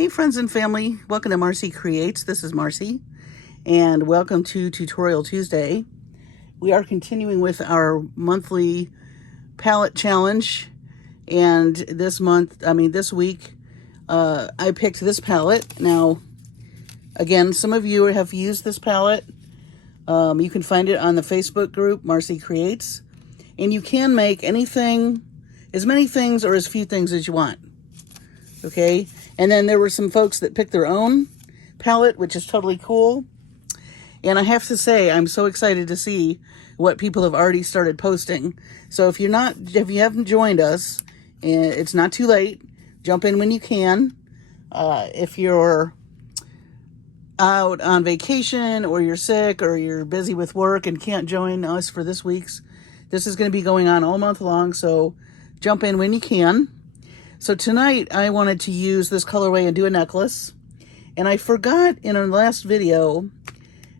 Hey friends and family, welcome to Marcie Creates. This is Marcie, and welcome to Tutorial Tuesday. We are continuing with our monthly palette challenge, and this week, I picked this palette. Now, again, some of you have used this palette. You can find it on the Facebook group, Marcie Creates, and you can make anything, as many things or as few things as you want. Okay, and then there were some folks that picked their own palette, which is totally cool. And I have to say, I'm so excited to see what people have already started posting. So if you haven't joined us, it's not too late. Jump in when you can. If you're out on vacation, or you're sick, or you're busy with work and can't join us for this week's, this is going to be going on all month long. So jump in when you can. So tonight I wanted to use this colorway and do a necklace. And I forgot in our last video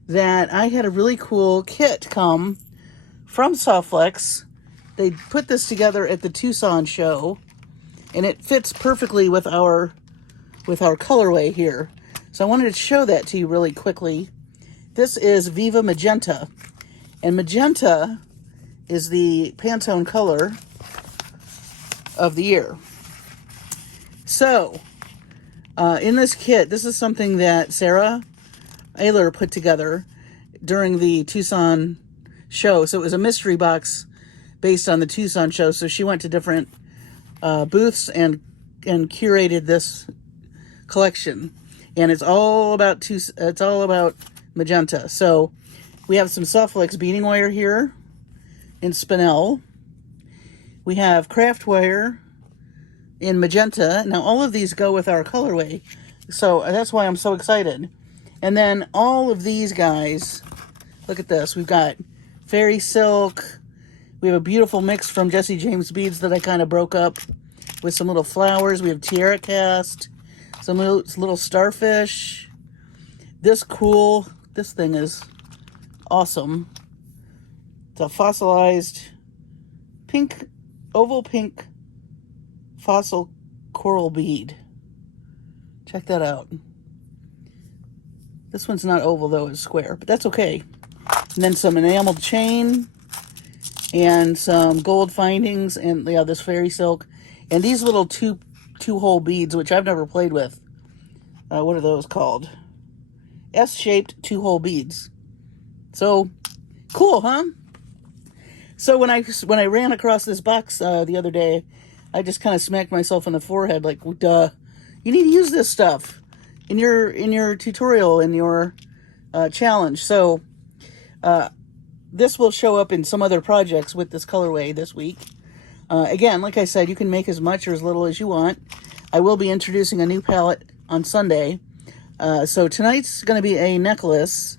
that I had a really cool kit come from SoftFlex. They put this together at the Tucson show, and it fits perfectly with our colorway here. So I wanted to show that to you really quickly. This is Viva Magenta, and Magenta is the Pantone color of the year. So, in this kit, this is something that Sarah Ayler put together during the Tucson show. So it was a mystery box based on the Tucson show. So she went to different booths and curated this collection. And it's all about Magenta. So we have some SoftFlex beading wire here in spinel. We have craft wire in Magenta. Now all of these go with our colorway, so that's why I'm so excited. And then all of these guys, look at this. We've got fairy silk. We have a beautiful mix from Jesse James beads that I kind of broke up with some little flowers. We have tiara cast, some little starfish. This thing is awesome. It's a fossilized oval pink fossil coral bead. Check that out. This one's not oval though, it's square, but that's okay. And then some enameled chain and some gold findings, and yeah, this fairy silk, and these little two-hole beads, which I've never played with. What are those called? S-shaped two-hole beads. So cool, huh? So when I ran across this box the other day, I just kind of smacked myself on the forehead like, duh, you need to use this stuff in your tutorial, in your challenge. So this will show up in some other projects with this colorway this week. Again, like I said, you can make as much or as little as you want. I will be introducing a new palette on Sunday. So tonight's going to be a necklace,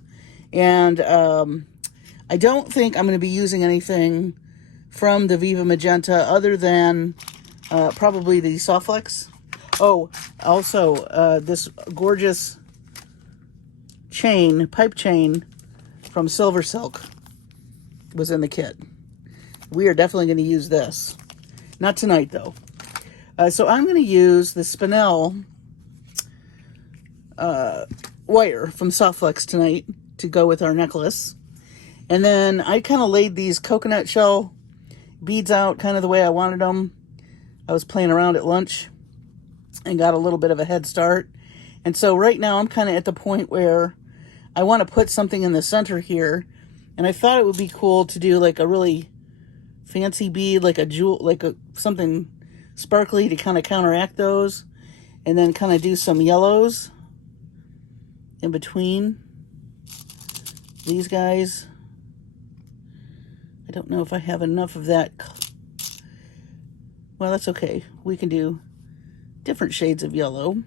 and I don't think I'm going to be using anything from the Viva Magenta other than probably the SoftFlex. Oh, also, this gorgeous pipe chain from Silver Silk was in the kit. We are definitely going to use this. Not tonight, though. So I'm going to use the spinel wire from SoftFlex tonight to go with our necklace. And then I kind of laid these coconut shell beads out kind of the way I wanted them. I was playing around at lunch and got a little bit of a head start. And so right now I'm kind of at the point where I want to put something in the center here. And I thought it would be cool to do like a really fancy bead, like a jewel, like something sparkly to kind of counteract those. And then kind of do some yellows in between these guys. I don't know if I have enough of that. Well, that's okay. We can do different shades of yellow.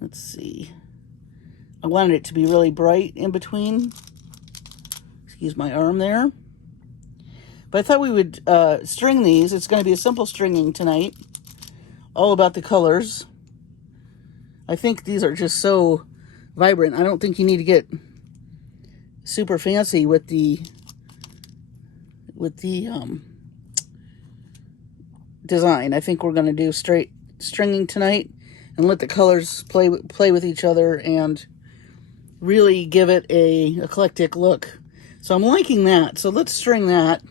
Let's see. I wanted it to be really bright in between. Excuse my arm there. But I thought we would string these. It's going to be a simple stringing tonight. All about the colors. I think these are just so vibrant. I don't think you need to get super fancy with the design. I think we're going to do straight stringing tonight and let the colors play with each other and really give it a eclectic look. So I'm liking that. So let's string that.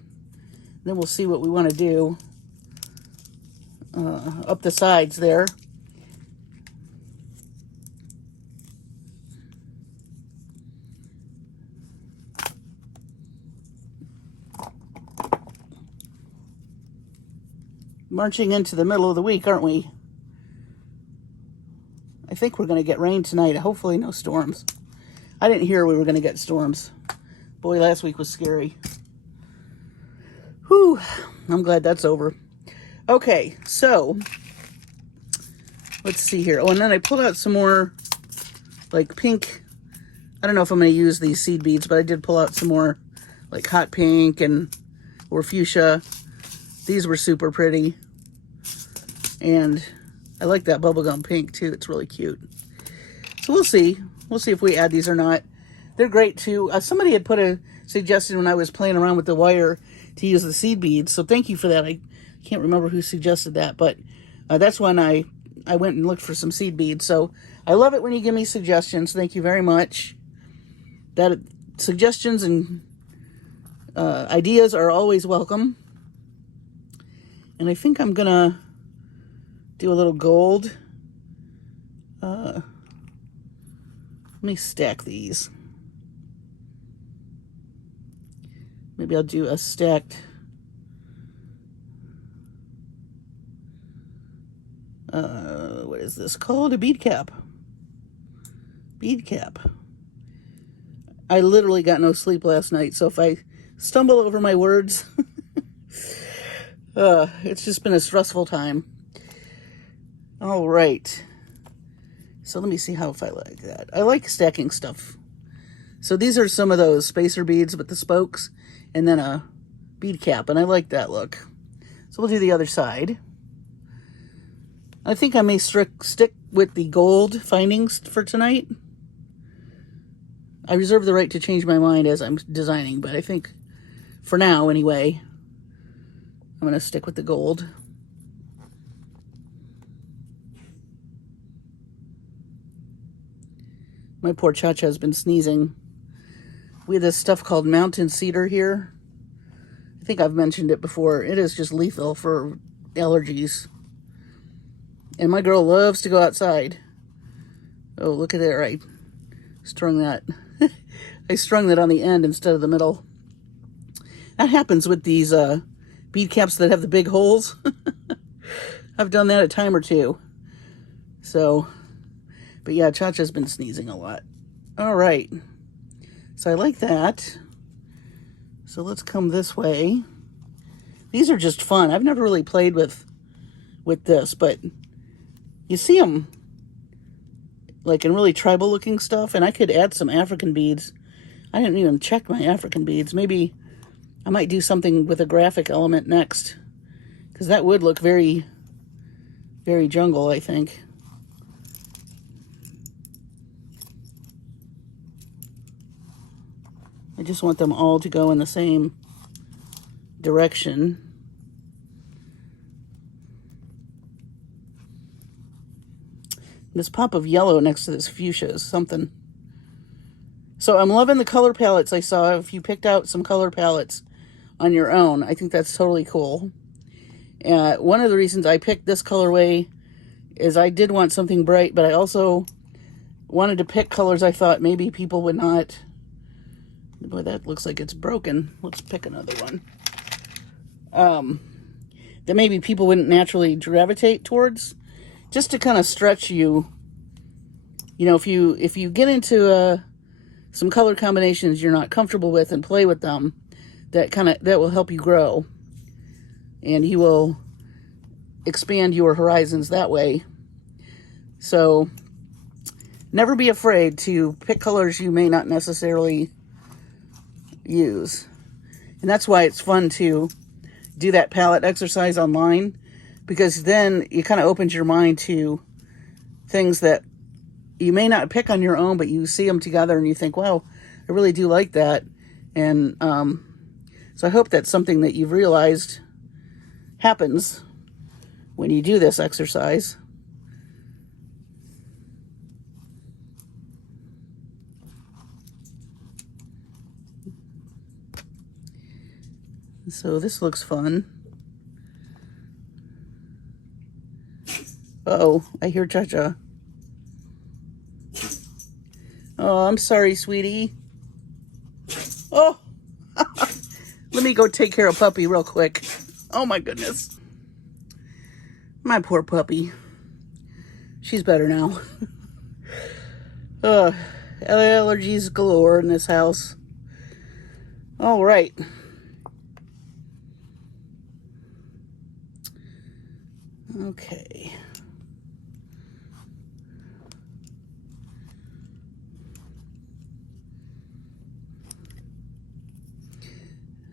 Then we'll see what we want to do up the sides there. Marching into the middle of the week, aren't we? I think we're going to get rain tonight. Hopefully no storms. I didn't hear we were going to get storms. Boy, last week was scary. Whew. I'm glad that's over. Okay, so let's see here. Oh, and then I pulled out some more like pink. I don't know if I'm going to use these seed beads, but I did pull out some more like hot pink or fuchsia. These were super pretty. And I like that bubblegum pink too. It's really cute. So we'll see. We'll see if we add these or not. They're great too. Somebody had put a suggestion when I was playing around with the wire to use the seed beads. So thank you for that. I can't remember who suggested that, but that's when I went and looked for some seed beads. So I love it when you give me suggestions. Thank you very much. That suggestions and ideas are always welcome. And I think I'm gonna do a little gold. Let me stack these. Maybe I'll do a stacked what is this called? A bead cap. Bead cap. I literally got no sleep last night, so if I stumble over my words, it's just been a stressful time. All right. So let me see how if I like that. I like stacking stuff. So these are some of those spacer beads with the spokes and then a bead cap, and I like that look. So we'll do the other side. I think I may stick with the gold findings for tonight. I reserve the right to change my mind as I'm designing, but I think for now anyway, I'm going to stick with the gold. My poor Cha-Cha has been sneezing. We have this stuff called mountain cedar here. I think I've mentioned it before. It is just lethal for allergies. And my girl loves to go outside. Oh, look at there. I strung that. I strung that on the end instead of the middle. That happens with these bead caps that have the big holes. I've done that a time or two. So, but yeah, Cha-Cha's been sneezing a lot. All right. So I like that. So let's come this way. These are just fun. I've never really played with this, but you see them like in really tribal looking stuff, and I could add some African beads. I didn't even check my African beads. Maybe I might do something with a graphic element next, because that would look very, very jungle, I think. I just want them all to go in the same direction. This pop of yellow next to this fuchsia is something. So I'm loving the color palettes I saw. If you picked out some color palettes on your own, I think that's totally cool. One of the reasons I picked this colorway is I did want something bright, but I also wanted to pick colors I thought maybe people would not. Boy, that looks like it's broken. Let's pick another one. That maybe people wouldn't naturally gravitate towards, just to kind of stretch you. You know, if you get into some color combinations you're not comfortable with and play with them, that will help you grow, and you will expand your horizons that way. So never be afraid to pick colors you may not necessarily use. And that's why it's fun to do that palette exercise online, because then it kind of opens your mind to things that you may not pick on your own, but you see them together and you think, wow, I really do like that. And so I hope that's something that you've realized happens when you do this exercise. So this looks fun. Uh-oh, I hear Cha-Cha. Oh, I'm sorry, sweetie. Oh, let me go take care of Puppy real quick. Oh my goodness. My poor puppy. She's better now. Allergies galore in this house. All right. Okay.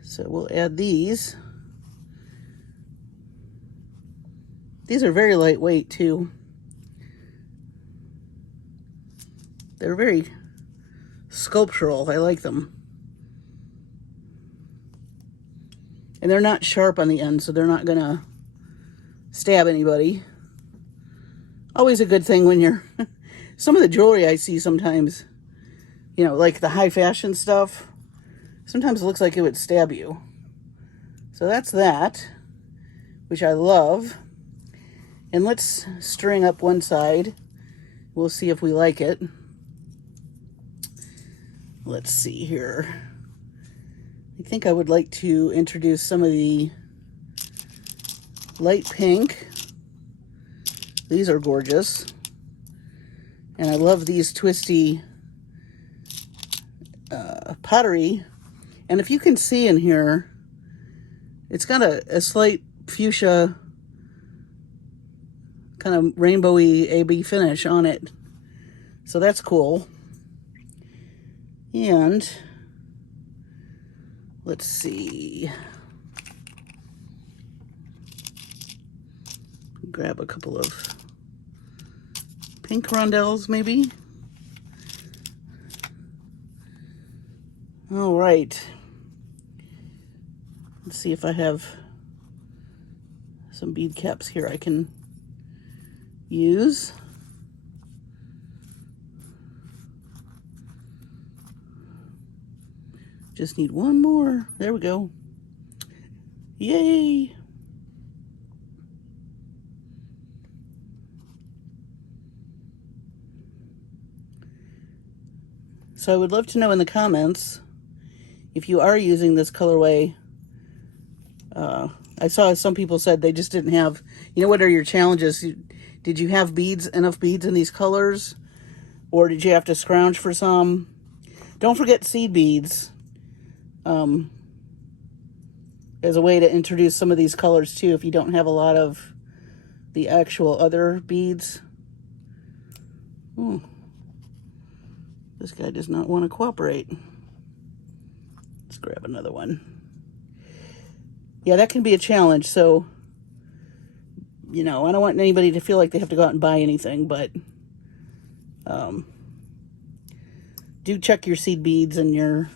So we'll add these. These are very lightweight too. They're very sculptural. I like them. And they're not sharp on the end, so they're not gonna stab anybody. Always a good thing when you're... Some of the jewelry I see sometimes, you know, like the high fashion stuff, sometimes it looks like it would stab you. So that's that, which I love. And let's string up one side. We'll see if we like it. Let's see here. I think I would like to introduce some of the light pink. These are gorgeous. And I love these twisty pottery. And if you can see in here, it's got a slight fuchsia, kind of rainbowy AB finish on it. So that's cool. And let's see. Grab a couple of pink rondelles, maybe. All right. Let's see if I have some bead caps here I can use. Just need one more. There we go. Yay! So I would love to know in the comments if you are using this colorway. I saw some people said they just didn't have, you know, what are your challenges? Did you have beads, enough beads in these colors? Or did you have to scrounge for some? Don't forget seed beads as a way to introduce some of these colors too if you don't have a lot of the actual other beads. This guy does not want to cooperate. Let's grab another one. Yeah, that can be a challenge. So, you know, I don't want anybody to feel like they have to go out and buy anything, but do check your seed beads and your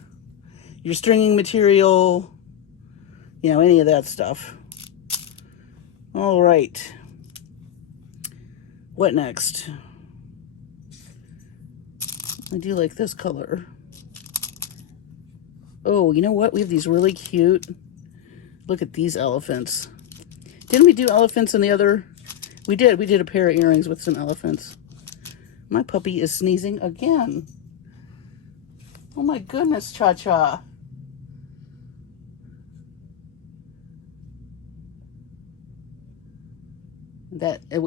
stringing material, you know, any of that stuff. All right. What next? I do like this color. Oh, you know what? We have these really cute, look at these elephants. Didn't we do elephants in the other? We did. We did a pair of earrings with some elephants. My puppy is sneezing again. Oh my goodness, Cha-Cha.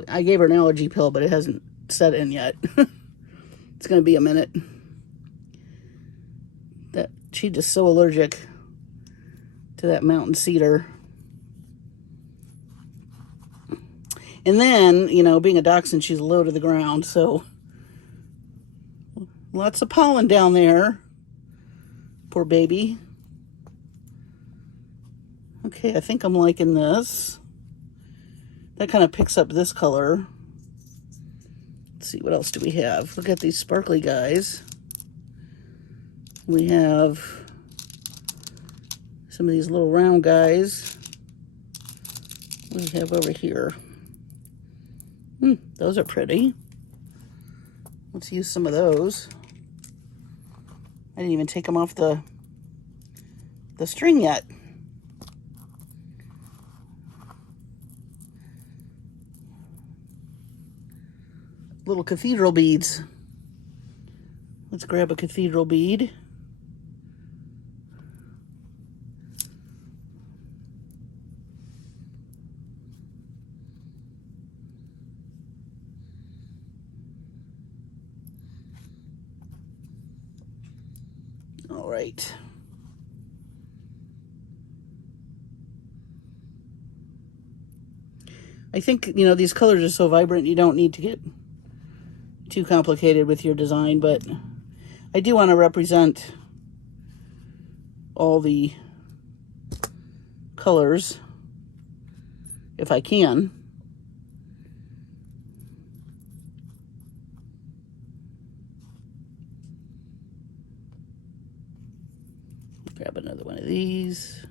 I gave her an allergy pill, but it hasn't set in yet. It's going to be a minute. She's just so allergic to that mountain cedar. And then, you know, being a dachshund, she's low to the ground, so lots of pollen down there. Poor baby. Okay, I think I'm liking this. That kind of picks up this color. Let's see, what else do we have? Look at these sparkly guys. We have some of these little round guys. What do we have over here? Those are pretty. Let's use some of those. I didn't even take them off the string yet. little cathedral beads. Let's grab a cathedral bead. All right. I think, you know, these colors are so vibrant, you don't need to get too complicated with your design, but I do want to represent all the colors if I can. Grab another one of these.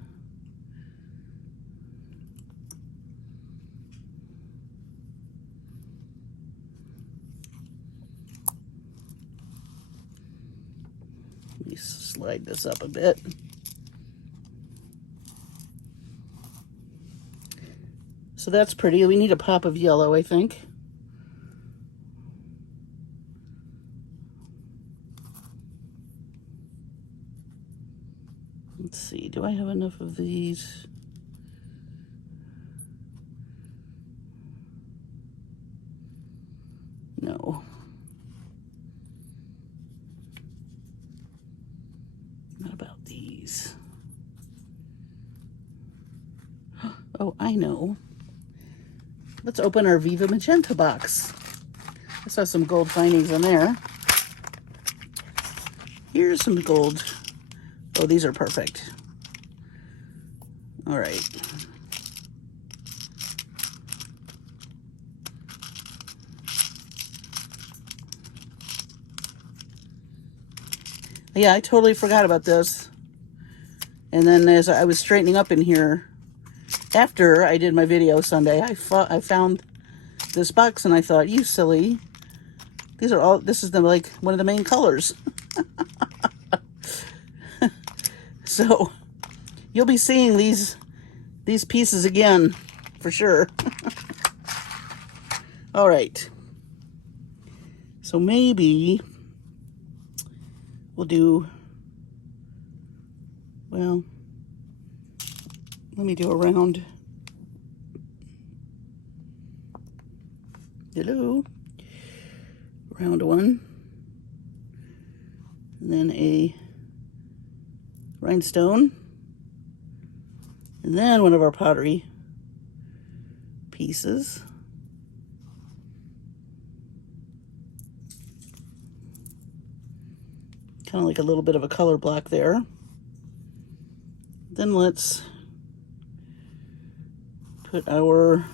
Let me slide this up a bit. So that's pretty. We need a pop of yellow, I think. Let's see, do I have enough of these? No. What about these? Oh, I know. Let's open our Viva Magenta box. I saw some gold findings in there. Here's some gold. Oh, these are perfect. All right. Yeah, I totally forgot about this. And then as I was straightening up in here, after I did my video Sunday, I found this box and I thought, you silly. These are all, this is like one of the main colors. So you'll be seeing these pieces again for sure. All right. So maybe we'll do, well, let me do a round. Hello. Round one. And then a rhinestone. And then one of our pottery pieces. Kind of like a little bit of a color block there. Then let's put our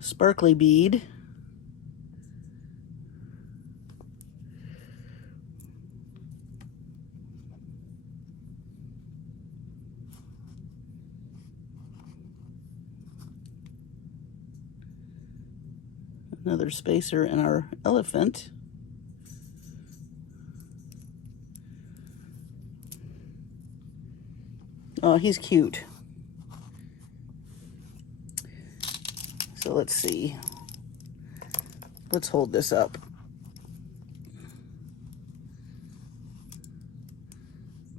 sparkly bead. Another spacer in our elephant. Oh, he's cute. So let's see. Let's hold this up.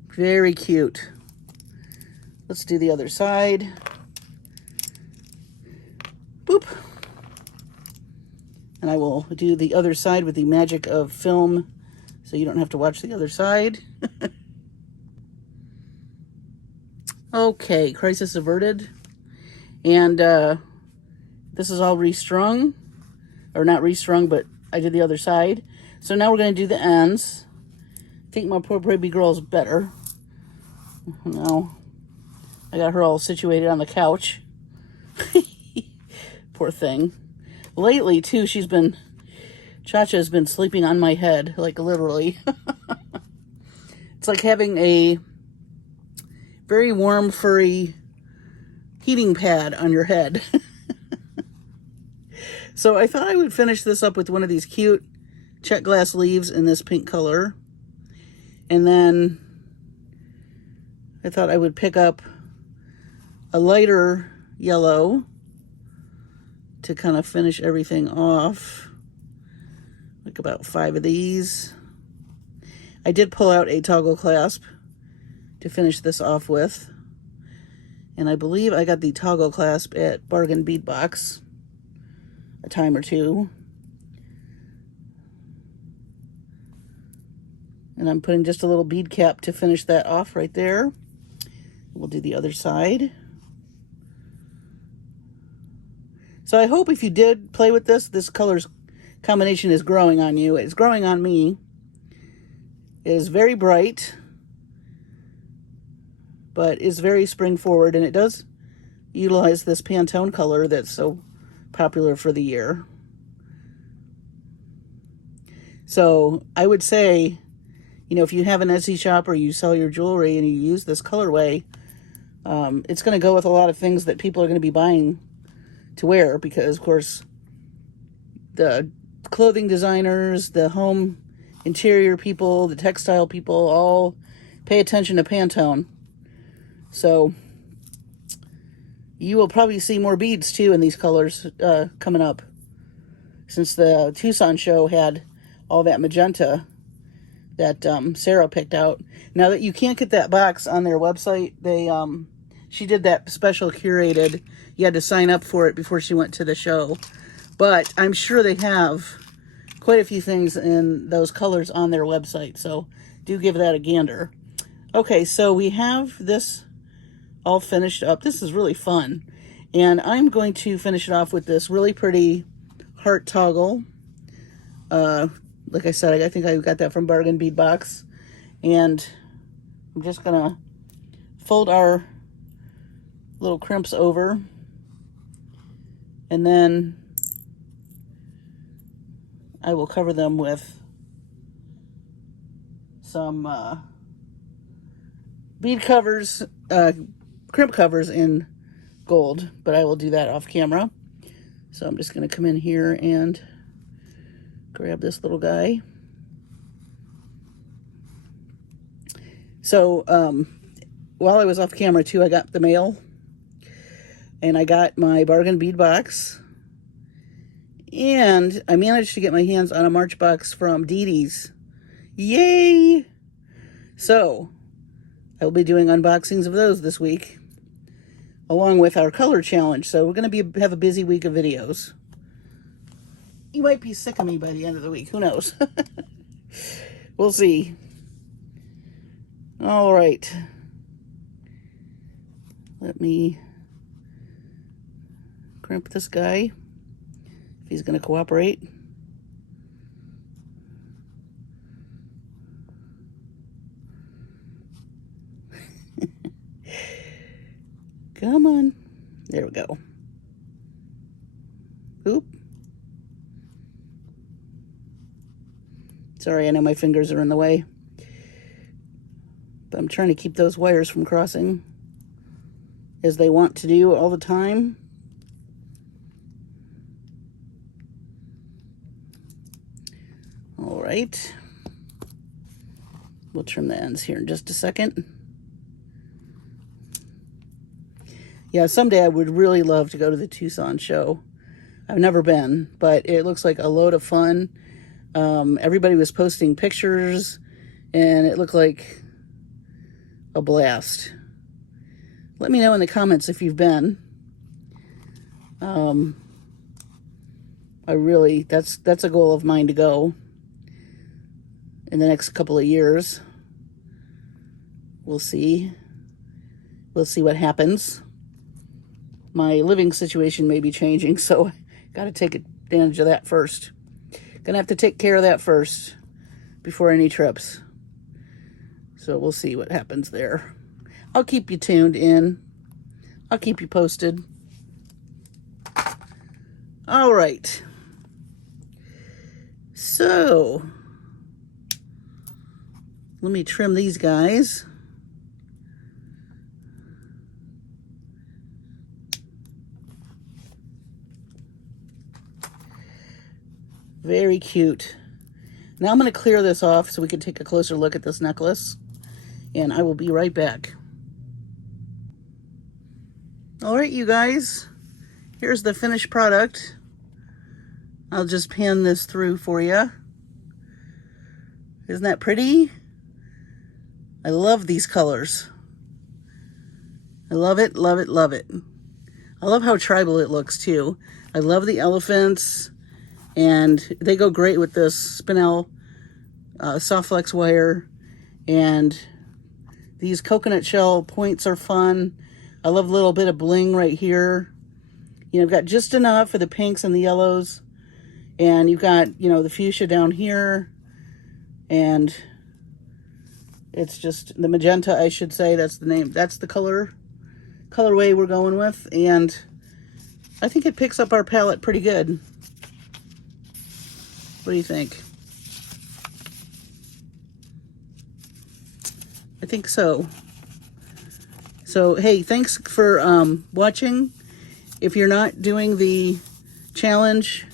Very cute. Let's do the other side. Boop. And I will do the other side with the magic of film so you don't have to watch the other side. Okay, crisis averted. And this is all restrung. Or not restrung, but I did the other side. So now we're going to do the ends. I think my poor baby girl is better. Now, I got her all situated on the couch. Poor thing. Lately, too, Cha-Cha's been sleeping on my head, like literally. It's like having a very warm, furry heating pad on your head. So I thought I would finish this up with one of these cute check glass leaves in this pink color. And then I thought I would pick up a lighter yellow to kind of finish everything off. Like about 5 of these. I did pull out a toggle clasp to finish this off with. And I believe I got the toggle clasp at Bargain Bead Box a time or two. And I'm putting just a little bead cap to finish that off right there. We'll do the other side. So I hope if you did play with this color's combination is growing on you. It's growing on me. It is very bright, but is very spring forward, and it does utilize this Pantone color that's so popular for the year. So I would say, you know, if you have an Etsy shop or you sell your jewelry and you use this colorway, it's going to go with a lot of things that people are going to be buying to wear, because of course the clothing designers, the home interior people, the textile people all pay attention to Pantone. So you will probably see more beads too in these colors coming up, since the Tucson show had all that magenta that Sarah picked out. Now that you can't get that box on their website, they she did that special curated. You had to sign up for it before she went to the show. But I'm sure they have quite a few things in those colors on their website, so do give that a gander. Okay, so we have this all finished up. This is really fun. And I'm going to finish it off with this really pretty heart toggle. Like I said, I think I got that from Bargain Bead Box. And I'm just going to fold our little crimps over. And then I will cover them with some bead covers, crimp covers in gold, but I will do that off camera. So I'm just going to come in here and grab this little guy. So while I was off camera too, I got the mail, and I got my Bargain Bead Box, and I managed to get my hands on a March box from Dee Dee's. Yay! So I will be doing unboxings of those this week, along with our color challenge. So we're going to have a busy week of videos. You might be sick of me by the end of the week. Who knows? We'll see. All right. Let me crimp this guy, if he's going to cooperate. Come on. There we go. Oop. Sorry, I know my fingers are in the way. But I'm trying to keep those wires from crossing, as they want to do all the time. All right. We'll trim the ends here in just a second. Yeah, someday I would really love to go to the Tucson show. I've never been, but it looks like a load of fun. Everybody was posting pictures, and it looked like a blast. Let me know in the comments if you've been. That's a goal of mine to go in the next couple of years. We'll see. We'll see what happens. My living situation may be changing, so I got to take advantage of that first. Gonna have to take care of that first before any trips. So we'll see what happens there. I'll keep you tuned in. I'll keep you posted. All right. So let me trim these guys. Very cute. Now I'm going to clear this off so we can take a closer look at this necklace, and I will be right back. All right, you guys, here's the finished product. I'll just pan this through for you. Isn't that pretty? I love these colors. I love it, love it, love it. I love how tribal it looks too. I love the elephants, and they go great with this spinel SoftFlex wire, and these coconut shell points are fun. I love a little bit of bling right here. You know, I've got just enough for the pinks and the yellows, and you've got, you know, the fuchsia down here, and it's just the magenta, I should say. That's the name. That's the colorway we're going with, and I think it picks up our palette pretty good. What do you think? I think so. So, hey, thanks for watching. If you're not doing the challenge,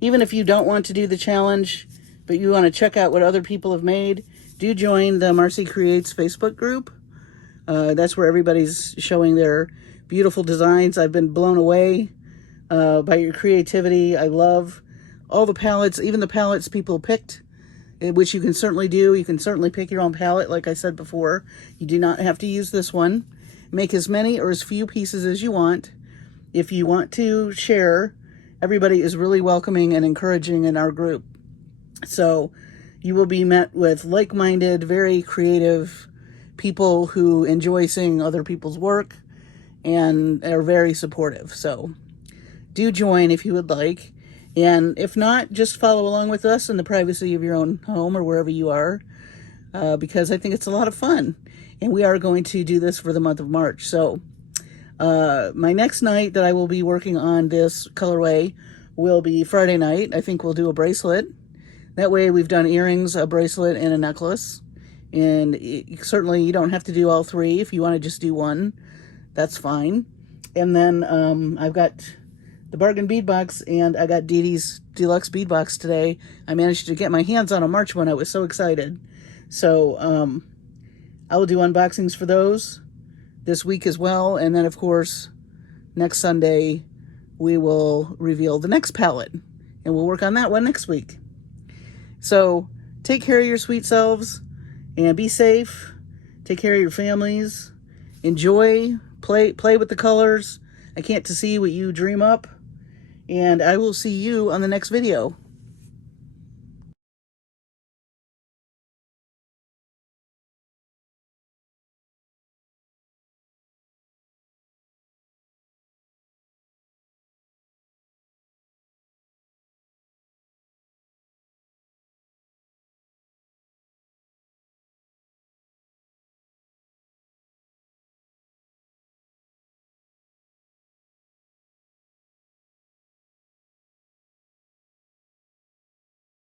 even if you don't want to do the challenge, but you want to check out what other people have made, do join the Marcie Creates Facebook group. That's where everybody's showing their beautiful designs. I've been blown away by your creativity. I love all the palettes, even the palettes people picked, which you can certainly do. You can certainly pick your own palette, like I said before. You do not have to use this one. Make as many or as few pieces as you want. If you want to share, everybody is really welcoming and encouraging in our group. So you will be met with like-minded, very creative people who enjoy seeing other people's work and are very supportive. So do join if you would like. And if not, just follow along with us in the privacy of your own home or wherever you are, because I think it's a lot of fun. And we are going to do this for the month of March. So my next night that I will be working on this colorway will be Friday night. I think we'll do a bracelet. That way we've done earrings, a bracelet, and a necklace. And certainly you don't have to do all three. If you want to just do one, that's fine. And then I've got the bargain bead box, and I got Dee Dee's deluxe bead box today. I managed to get my hands on a March one. I was so excited. So I will do unboxings for those this week as well. And then, of course, next Sunday, we will reveal the next palette. And we'll work on that one next week. So take care of your sweet selves and be safe. Take care of your families. Enjoy. Play with the colors. I can't to see what you dream up. And I will see you on the next video.